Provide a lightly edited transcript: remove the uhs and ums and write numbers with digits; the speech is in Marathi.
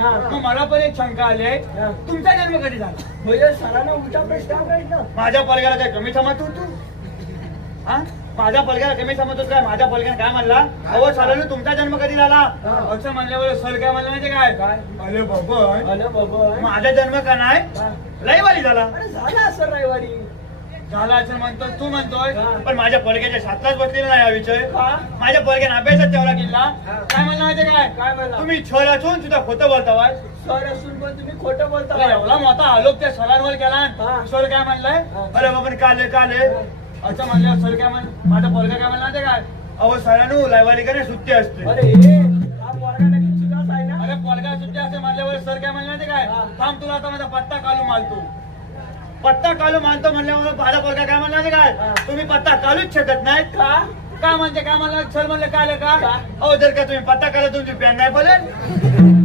मग मला पण एक शंका आली आहे, तुमचा जन्म कधी झाला? म्हणजे सरांना उलटा प्रश्न. माझ्या पोरग्याला काय कमी समजतो तू? हा, माझ्या पोरग्याला कमी समजतो काय? माझ्या पोरग्याने काय म्हणला, अहो सरांनी तुमचा जन्म कधी झाला असं म्हणल्यावर सर काय म्हणलं माहिती काय? अरे बाबा माझा जन्म का नाही रविवारी झाला. झाला असं रविवारी झाला असं म्हणतो तू म्हणतोय, पण माझ्या पोरग्याच्या शास्त्रात बसलेला नाही हा विषय. माझ्या पोरग्याने अभ्यासात ठेवला गेला. काय म्हणलं माहिती काय म्हणला? तुम्ही छळ असून सुद्धा खोटं बोलता. सर असून पण तुम्ही खोटं बोलता. एवढा मोठा आलोक त्या सरांवर केला. सर काय म्हणलाय, अरे बाबा काले असं म्हणल्यावर सर काय माझा पोरगा काय म्हणला ते काय, अहो सरांनो रविवारी कडे सुट्टी असते. अरे हा पोरगा नक्की तुझाच आहे ना? अरे पोरगा सुट्टी असते म्हणल्यावर सर काय म्हणला ते काय, थांब तुला आता माझा पत्ता कालू मालतो. पत्ता कालू मानतो म्हणल्यावर माझा पोरगा काय म्हणला ते काय, तुम्ही पत्ता कालूच शकत नाहीत का म्हणजे काय म्हणलं सर म्हणलं काय का, अहो जर का तुम्ही पत्ता काढला तुमची पॅन नाही बोलेल.